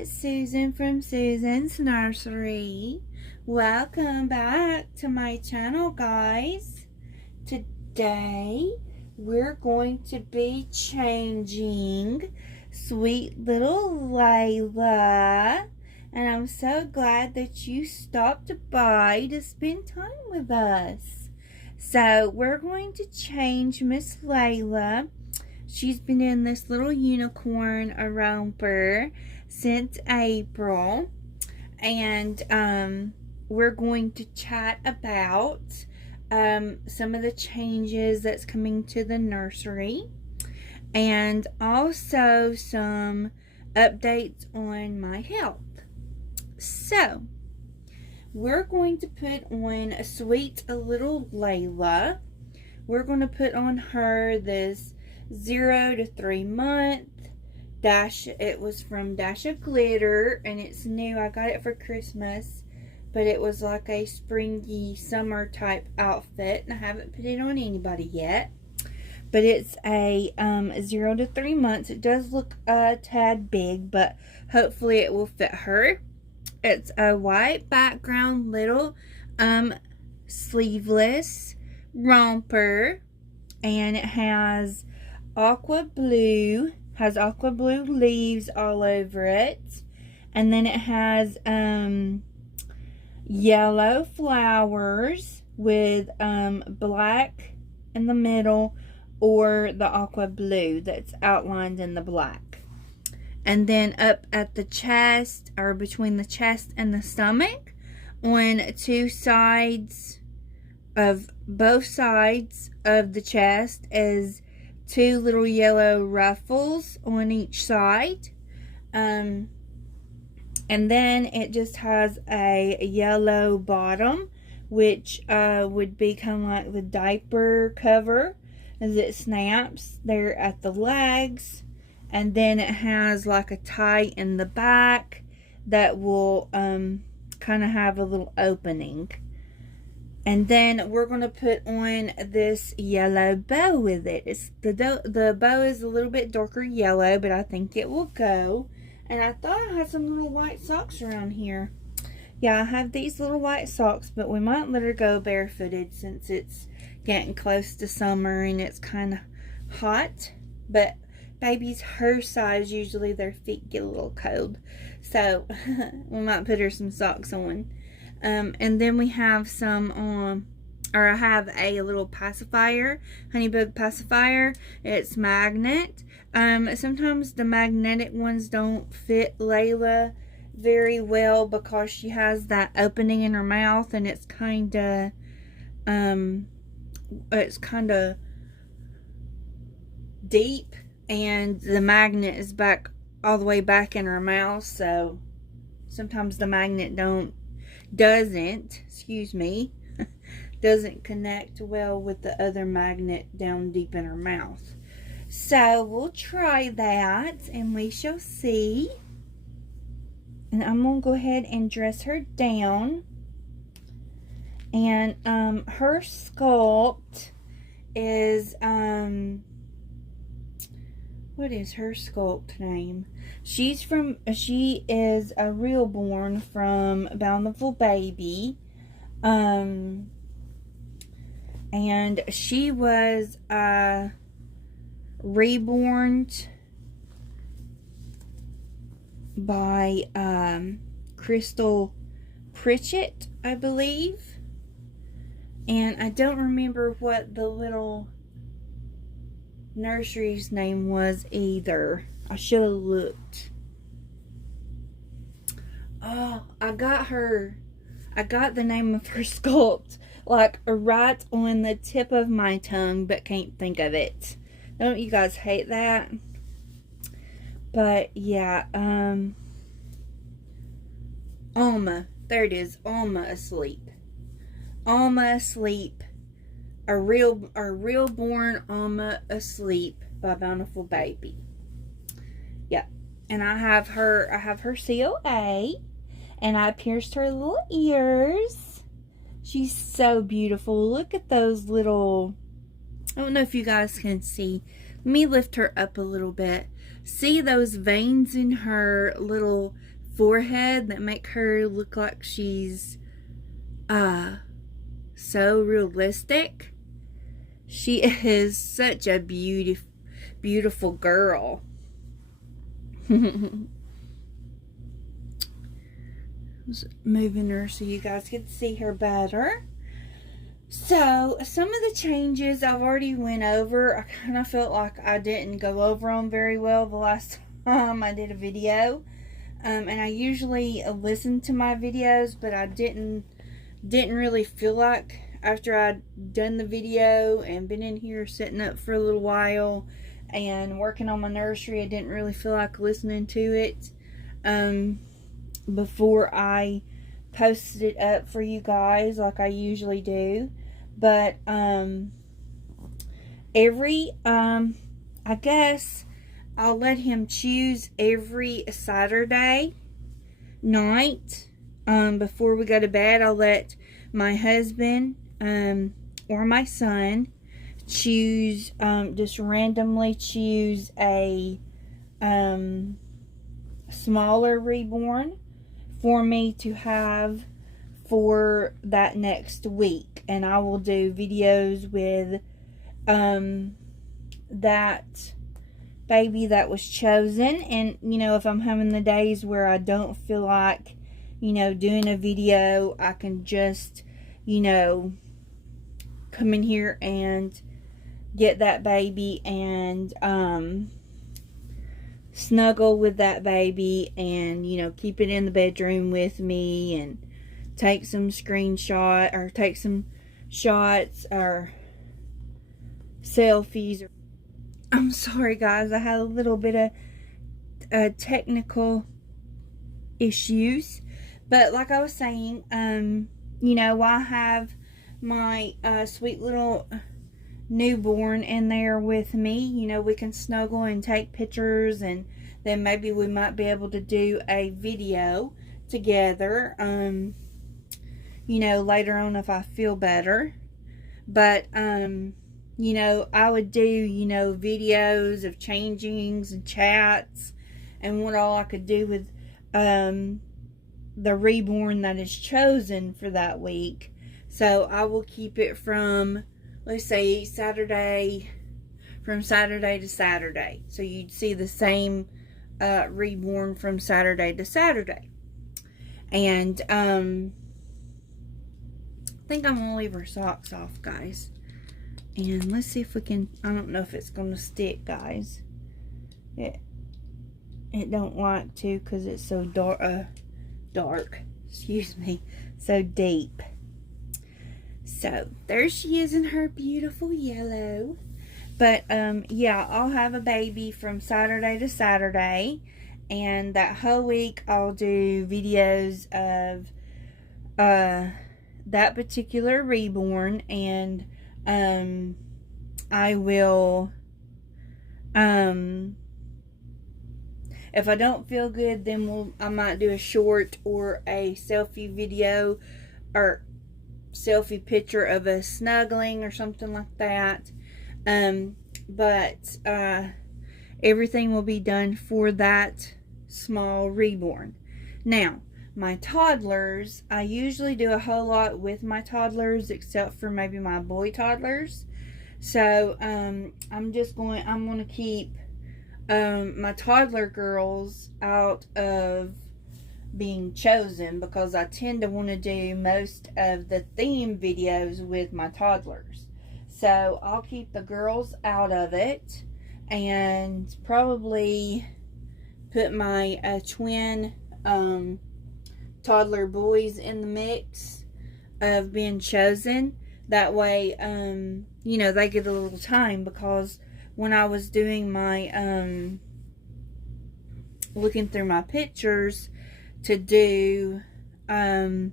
it's Susan from Susan's Nursery. Welcome back to my channel, guys. Today we're going to be changing sweet little Layla, and I'm so glad that you stopped by to spend time with us. So we're going to change Miss Layla. She's been in this little unicorn, a romper, since April. And we're going to chat about some of the changes that's coming to the nursery. And also some updates on my health. So, we're going to put on a sweet little Layla. We're going to put on her this 0 to 3 month dash. It was from Dash of Glitter, and it's new. I got it for Christmas, but it was like a springy summer type outfit, and I haven't put it on anybody yet. But it's a 0 to 3 months. It does look a tad big, but hopefully it will fit her. It's a white background little sleeveless romper, and it has aqua blue leaves all over it, and then it has yellow flowers with black in the middle, or the aqua blue that's outlined in the black. And then up at the chest, or between the chest and the stomach, on both sides of the chest, is 2 little yellow ruffles on each side. And then it just has a yellow bottom, which would be kind of like the diaper cover, as it snaps there at the legs. And then it has like a tie in the back that will kind of have a little opening. And then we're going to put on this yellow bow with it. The bow is a little bit darker yellow, but I think it will go. And I thought I had some little white socks around here. Yeah, I have these little white socks, but we might let her go barefooted since it's getting close to summer and it's kind of hot. But babies her size, usually their feet get a little cold. So we might put her some socks on. And then we have I have a little pacifier, honeybug pacifier. It's magnet. Sometimes the magnetic ones don't fit Layla very well because she has that opening in her mouth, and it's kind of deep, and the magnet is all the way back in her mouth, so sometimes the magnet doesn't connect well with the other magnet down deep in her mouth. So we'll try that and we shall see. And I'm gonna go ahead and dress her down. And her sculpt is what is her sculpt name? She is a reborn from Bountiful Baby. And she was reborn by Crystal Pritchett, I believe. And I don't remember what the little nursery's name was either. I should have looked. Oh, I got the name of her sculpt like right on the tip of my tongue, but can't think of it. Don't you guys hate that? But yeah, Alma. There it is. Alma asleep. Alma asleep. A real born Alma asleep by Bountiful Baby. Yeah. And I have her COA, and I pierced her little ears. She's so beautiful. Look at those little, I don't know if you guys can see, Let me lift her up a little bit. See those veins in her little forehead that make her look like she's so realistic? She is such a beautiful girl. Moving her so you guys can see her better. So some of the changes I've already went over. I kind of felt like I didn't go over them very well the last time I did a video. And I usually listen to my videos, but I didn't really feel like after I'd done the video and been in here sitting up for a little while and working on my nursery, I didn't really feel like listening to it before I posted it up for you guys like I usually do. But I guess I'll let him choose every Saturday night before we go to bed. I'll let my husband or my son choose, just randomly choose a smaller reborn for me to have for that next week, and I will do videos with that baby that was chosen. And you know, if I'm having the days where I don't feel like, you know, doing a video, I can just, you know, come in here and get that baby and snuggle with that baby and, you know, keep it in the bedroom with me and take some screenshot or take some shots or selfies. I'm sorry guys, I had a little bit of technical issues, but like I was saying, you know, I have my sweet little newborn in there with me. You know, we can snuggle and take pictures, and then maybe we might be able to do a video together, you know, later on if I feel better. But you know, I would do, you know, videos of changings and chats and what all I could do with the reborn that is chosen for that week. So I will keep it from, let's say, Saturday, from Saturday to Saturday. So you'd see the same reborn from Saturday to Saturday. And I think I'm going to leave her socks off, guys. And let's see if we can, I don't know if it's going to stick, guys. It don't like to because it's so dark, excuse me, so deep. So there she is in her beautiful yellow. But yeah, I'll have a baby from Saturday to Saturday, and that whole week I'll do videos of that particular reborn. And I will, if I don't feel good, then I might do a short or a selfie video or selfie picture of us snuggling or something like that. But everything will be done for that small reborn. Now, my toddlers, I usually do a whole lot with my toddlers, except for maybe my boy toddlers. So I'm going to keep my toddler girls out of being chosen, because I tend to want to do most of the theme videos with my toddlers. So I'll keep the girls out of it, and probably put my twin toddler boys in the mix of being chosen. That way, you know, they get a little time, because when I was doing my looking through my pictures to do those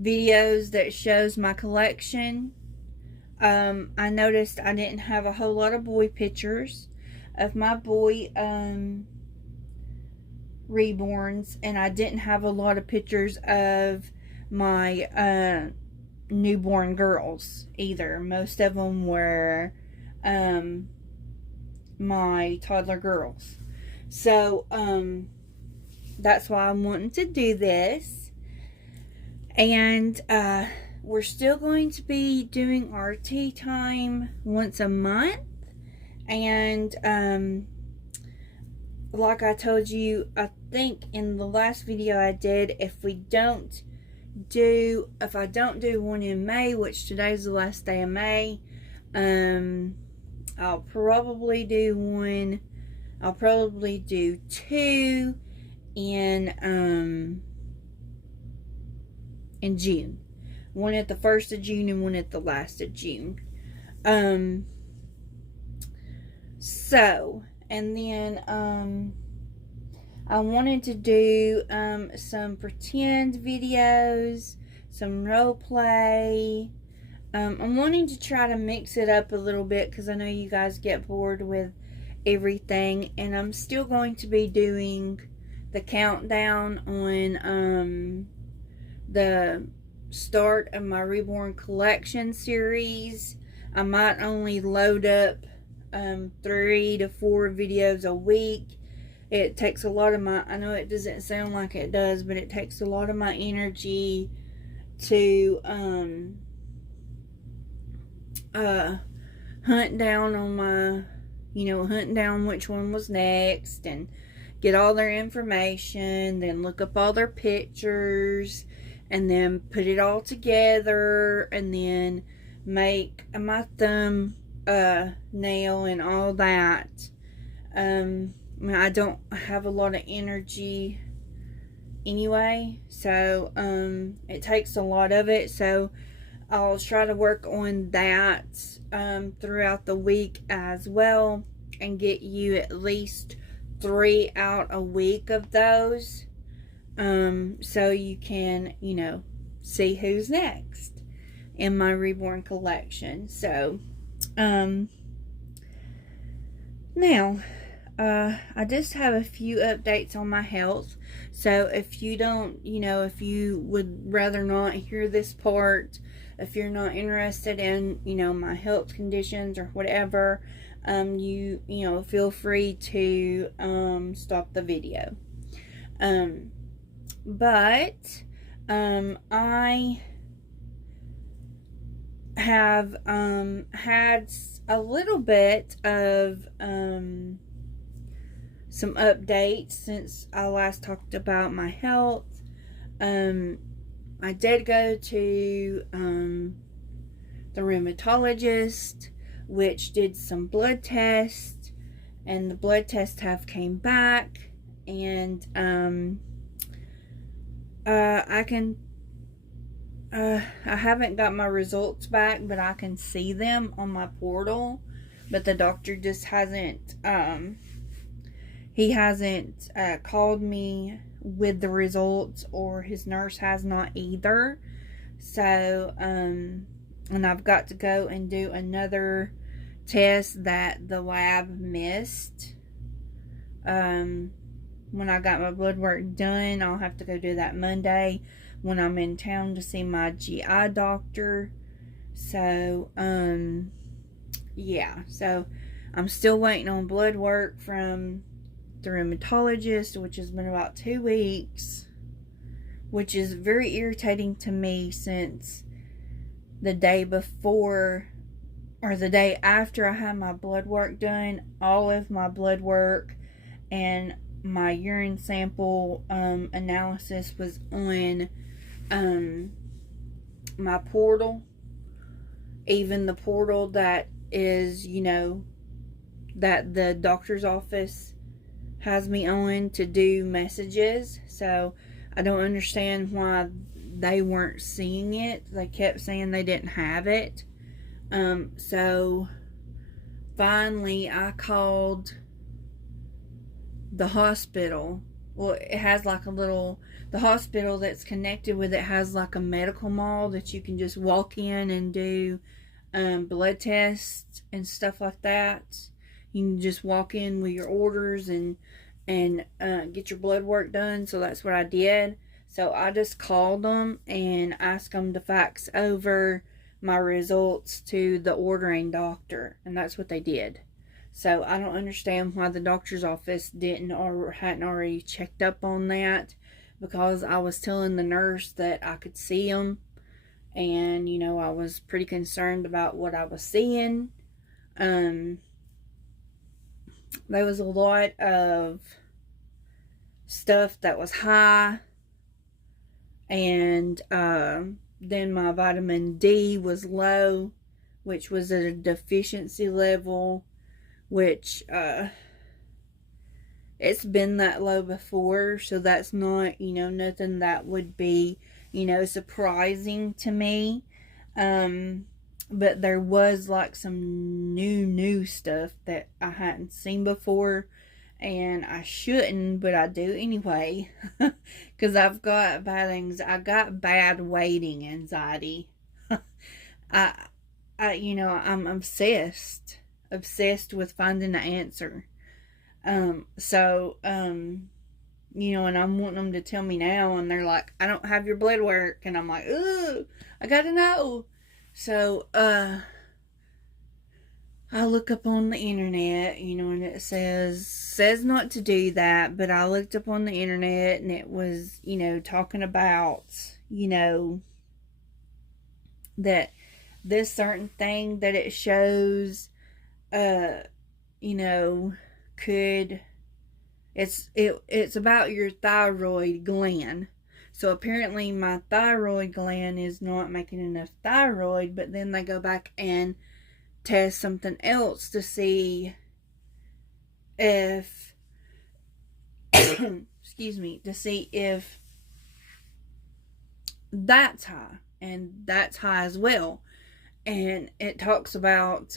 videos that shows my collection, I noticed I didn't have a whole lot of boy pictures of my boy reborns, and I didn't have a lot of pictures of my newborn girls either. Most of them were my toddler girls. So that's why I'm wanting to do this. And we're still going to be doing our tea time once a month. And like I told you, I think in the last video I did, if I don't do one in May, which today's the last day of May, I'll probably do one. I'll probably do two in June. One at the 1st of June and one at the last of June. So, and then I wanted to do some pretend videos, some role play. I'm wanting to try to mix it up a little bit because I know you guys get bored with everything, and I'm still going to be doing the countdown on the start of my Reborn Collection series. I might only load up 3 to 4 videos a week. It takes a lot of my, I know it doesn't sound like it does, but it takes a lot of my energy to hunt down on my, hunt down which one was next and get all their information, then look up all their pictures, and then put it all together, and then make my thumb nail and all that. I don't have a lot of energy anyway, so it takes a lot of it, so I'll try to work on that throughout the week as well, and get you at least 3 out a week of those, so you can, see who's next in my Reborn collection. So now I just have a few updates on my health. So if you don't, if you would rather not hear this part, if you're not interested in, my health conditions or whatever, you feel free to stop the video. But I have had a little bit of some updates since I last talked about my health. I did go to the rheumatologist, which did some blood tests, and the blood tests have came back, and I haven't got my results back, but I can see them on my portal. But the doctor just hasn't he hasn't called me with the results, or his nurse has not either. So and I've got to go and do another test that the lab missed. When I got my blood work done, I'll have to go do that Monday when I'm in town to see my GI doctor. So yeah, so I'm still waiting on blood work from the rheumatologist, which has been about 2 weeks, which is very irritating to me, since the day before or the day after I had my blood work done, all of my blood work and my urine sample analysis was on my portal. Even the portal that is, that the doctor's office has me on to do messages. So I don't understand why they weren't seeing it. They kept saying they didn't have it. So finally I called the hospital. Well, it has like a little, the hospital that's connected with it has like a medical mall that you can just walk in and do blood tests and stuff like that. You can just walk in with your orders and get your blood work done. So that's what I did. So I just called them and asked them to fax over my results to the ordering doctor, and that's what they did. So I don't understand why the doctor's office didn't or hadn't already checked up on that, because I was telling the nurse that I could see them, and I was pretty concerned about what I was seeing. There was a lot of stuff that was high, and then my vitamin D was low, which was at a deficiency level, which it's been that low before, so that's not nothing that would be surprising to me. But there was like some new stuff that I hadn't seen before, and I shouldn't, but I do anyway, because I've got I got bad waiting anxiety. I I'm obsessed with finding the answer. And I'm wanting them to tell me now, and they're like, I don't have your blood work, and I'm like, ooh, I gotta know. So, I look up on the internet, and it says not to do that, but I looked up on the internet, and it was, talking about, that this certain thing that it shows, could, it's about your thyroid gland. So apparently my thyroid gland is not making enough thyroid, but then they go back and test something else to see if excuse me, to see if that's high, and that's high as well. And it talks about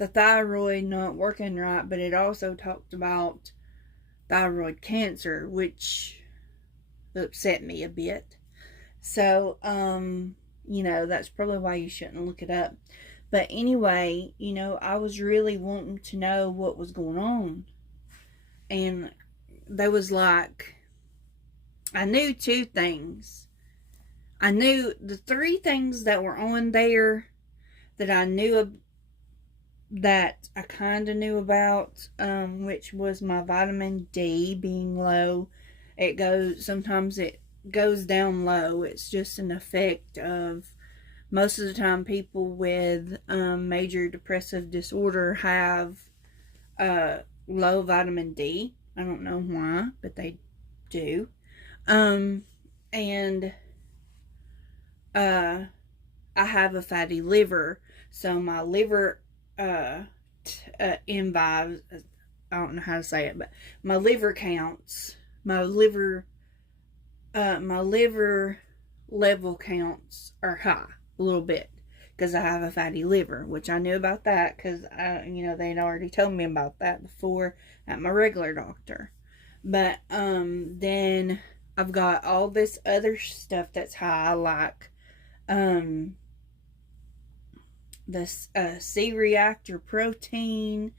the thyroid not working right, but it also talked about thyroid cancer, which upset me a bit. So, that's probably why you shouldn't look it up. But anyway, I was really wanting to know what was going on. And there was like, I knew two things. I knew the three things that were on there that I knew that I kind of knew about, which was my vitamin D being low. Sometimes it goes down low. It's just an effect of, most of the time, people with major depressive disorder have low vitamin D. I don't know why, but they do. And I have a fatty liver, so my liver imbibes, I don't know how to say it, but my liver counts, my liver level counts are high a little bit, because I have a fatty liver, which I knew about that because they'd already told me about that before at my regular doctor. But then I've got all this other stuff that's high, like this C-reactor protein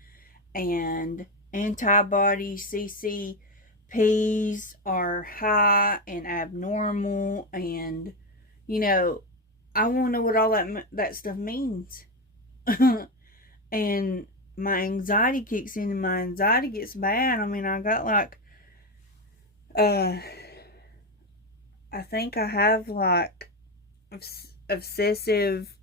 and antibody CCPs are high and abnormal, and I want to know what all that stuff means. And my anxiety kicks in, and my anxiety gets bad. I mean, I got like I think I have like obsessive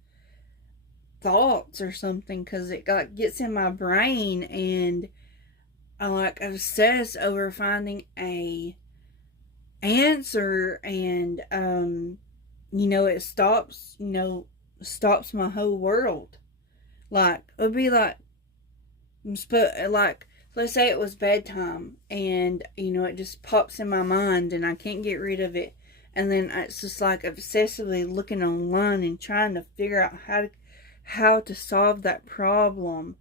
thoughts or something, because it like gets in my brain, and I like obsess over finding a answer, and it stops my whole world. Like, it would be like let's say it was bedtime, and it just pops in my mind and I can't get rid of it, and then it's just like obsessively looking online and trying to figure out how to solve that problem,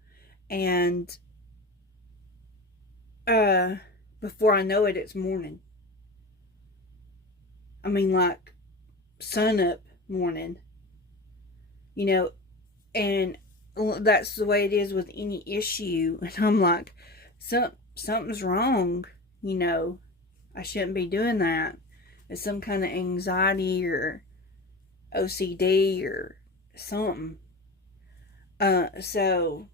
and before I know it, it's morning. I mean, like sun up morning, and that's the way it is with any issue. And I'm like, something's wrong. You know, I shouldn't be doing that. It's some kind of anxiety or OCD or something. So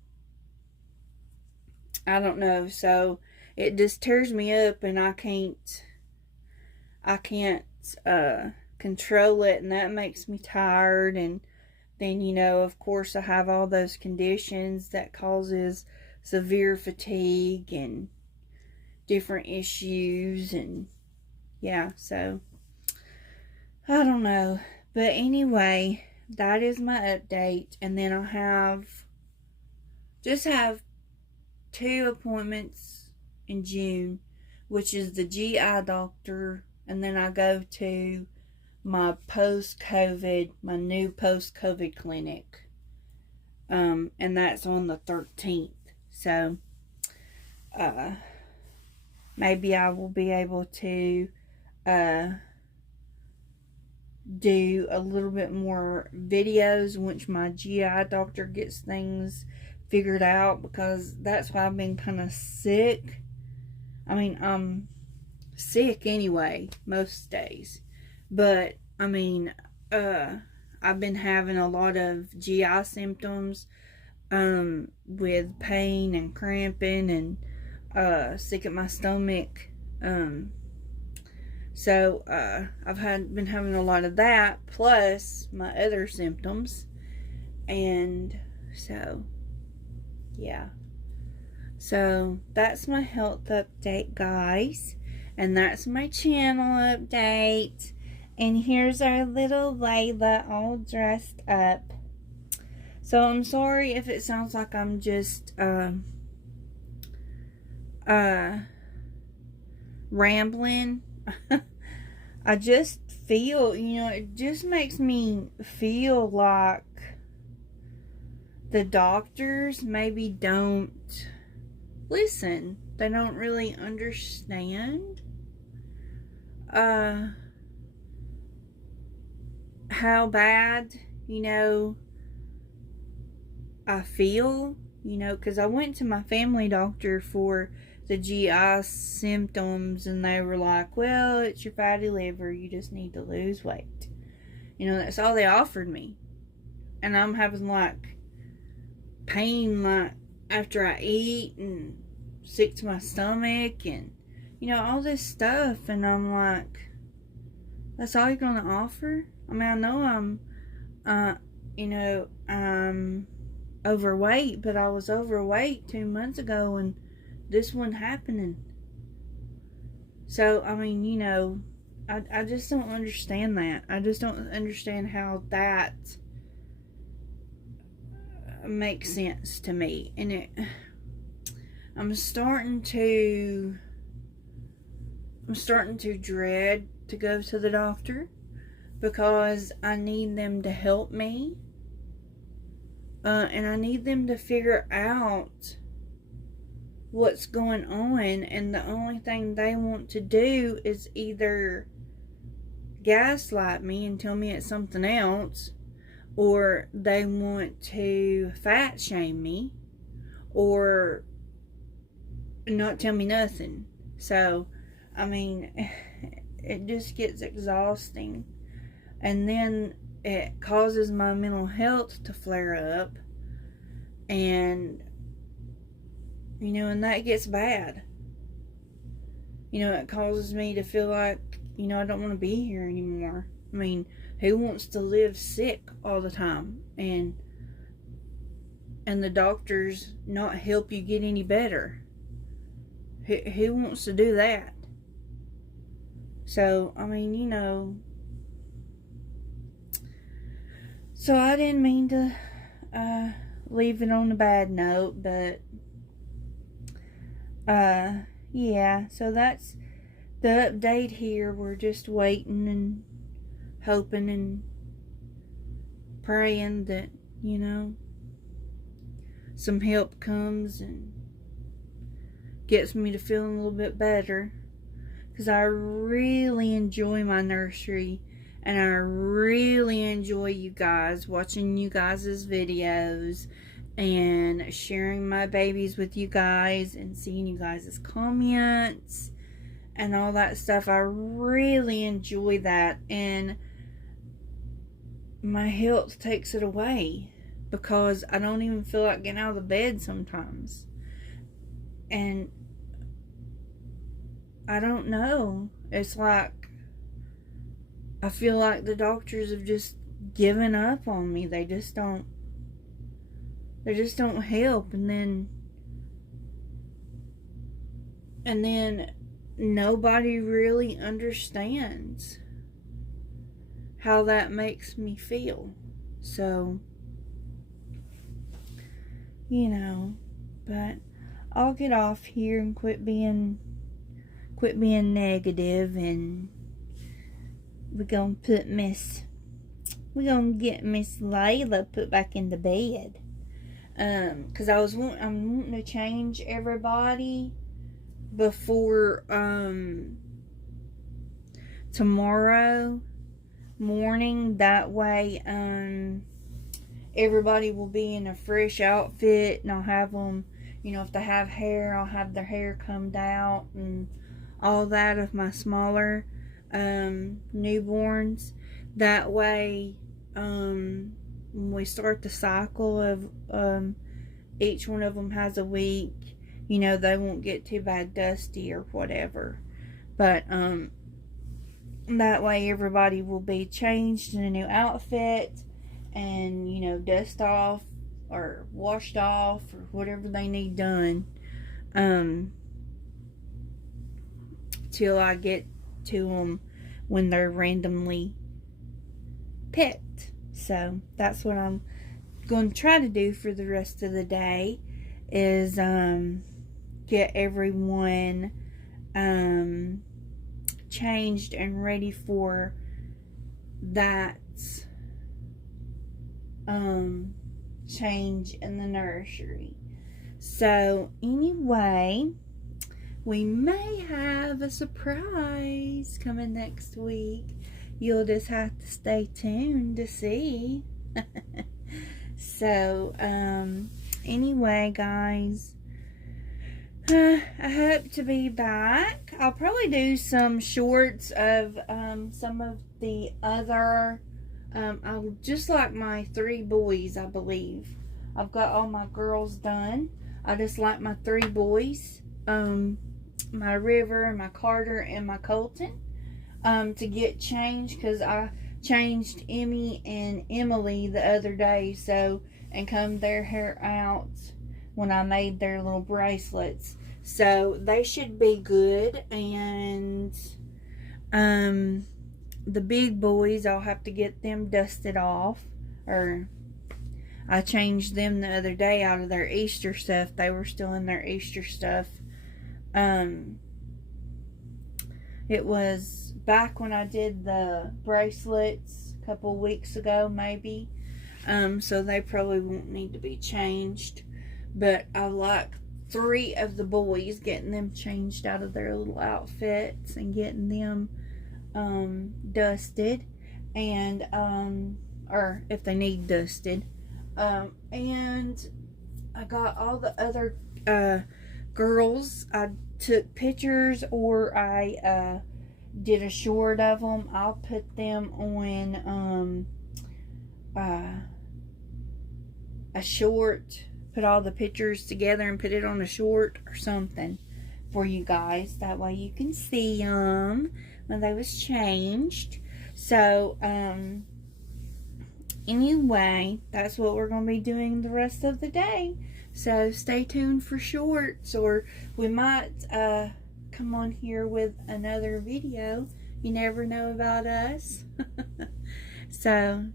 I don't know. So it just tears me up, and I can't control it, and that makes me tired. And then, you know, of course, I have all those conditions that causes severe fatigue and different issues, and yeah, so I don't know. But anyway, that is my update. And then I have 2 appointments in June, which is the GI doctor, and then I go to my new post-COVID clinic. And that's on the 13th. So, maybe I will be able to, do a little bit more videos once my GI doctor gets things figured out, because that's why I've been kind of sick. I mean, I'm sick anyway most days, but I mean, I've been having a lot of GI symptoms, with pain and cramping and sick at my stomach. So I've been having a lot of that, plus my other symptoms, and so yeah. So that's my health update, guys, and that's my channel update. And here's our little Layla all dressed up. So I'm sorry if it sounds like I'm just rambling. I just feel, it just makes me feel like the doctors maybe don't listen. They don't really understand how bad, I feel, because I went to my family doctor for the GI symptoms, and they were like, well, it's your fatty liver, you just need to lose weight. That's all they offered me. And I'm having like pain like after I eat, and sick to my stomach, and all this stuff. And I'm like, that's all you're gonna offer? I mean, I know I'm overweight, but I was overweight 2 months ago, and this one happening. So I mean, I just don't understand that. I just don't understand how that makes sense to me. And I'm starting to dread to go to the doctor, because I need them to help me, and I need them to figure out what's going on. And the only thing they want to do is either gaslight me and tell me it's something else, or they want to fat shame me, or not tell me nothing. So I mean, it just gets exhausting, and then it causes my mental health to flare up, and and that gets bad. It causes me to feel like, I don't want to be here anymore. I mean, who wants to live sick all the time and the doctors not help you get any better? Who wants to do that? So, I mean, so I didn't mean to leave it on a bad note, but yeah, so that's the update here. We're just waiting and hoping and praying that, some help comes and gets me to feeling a little bit better, because I really enjoy my nursery, and I really enjoy you guys, watching you guys' videos, and sharing my babies with you guys and seeing you guys' comments and all that stuff. I really enjoy that, and my health takes it away because I don't even feel like getting out of the bed sometimes. And I don't know. It's like I feel like the doctors have just given up on me. They just don't help. And then nobody really understands how that makes me feel. So, you know, but I'll get off here and quit being negative, and we're gonna get Miss Layla put back in the bed. Cause I'm wanting to change everybody before tomorrow morning. That way everybody will be in a fresh outfit, and I'll have them, you know, if they have hair, I'll have their hair combed out and all that of my smaller newborns. That way when we start the cycle of each one of them has a week, you know, they won't get too bad dusty or whatever. But that way everybody will be changed in a new outfit and, you know, dust off or washed off or whatever they need done till I get to them when they're randomly picked. So that's what I'm going to try to do for the rest of the day, is get everyone changed and ready for that change in the nursery. So anyway, we may have a surprise coming next week. You'll just have to stay tuned to see. So anyway, guys, I hope to be back. I'll probably do some shorts of some of the other I'll just like my 3 boys, I believe. I've got all my girls done. I just like my 3 boys, my River, my Carter, and my Colton, to get changed, because I changed Emmy and Emily the other day, so, and combed their hair out when I made their little bracelets. So they should be good. And the big boys, I'll have to get them dusted off, or I changed them the other day out of their Easter stuff. They were still in their Easter stuff. It was back when I did the bracelets a couple weeks ago, maybe. So they probably won't need to be changed. But I like 3 of the boys, getting them changed out of their little outfits and getting them dusted, and or if they need dusted. And I got all the other girls. I took pictures, or I did a short of them. I'll put them on a short, put all the pictures together and put it on a short or something for you guys. That way you can see them when they was changed. So anyway, that's what we're going to be doing the rest of the day. So stay tuned for shorts, or we might come on here with another video. You never know about us. So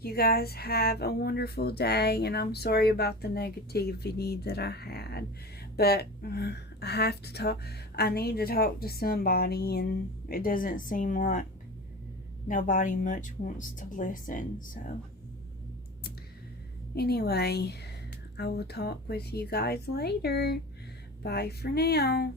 you guys have a wonderful day, and I'm sorry about the negativity that I had, but I have to talk. I need to talk to somebody, and it doesn't seem like nobody much wants to listen. So anyway, I will talk with you guys later. Bye for now.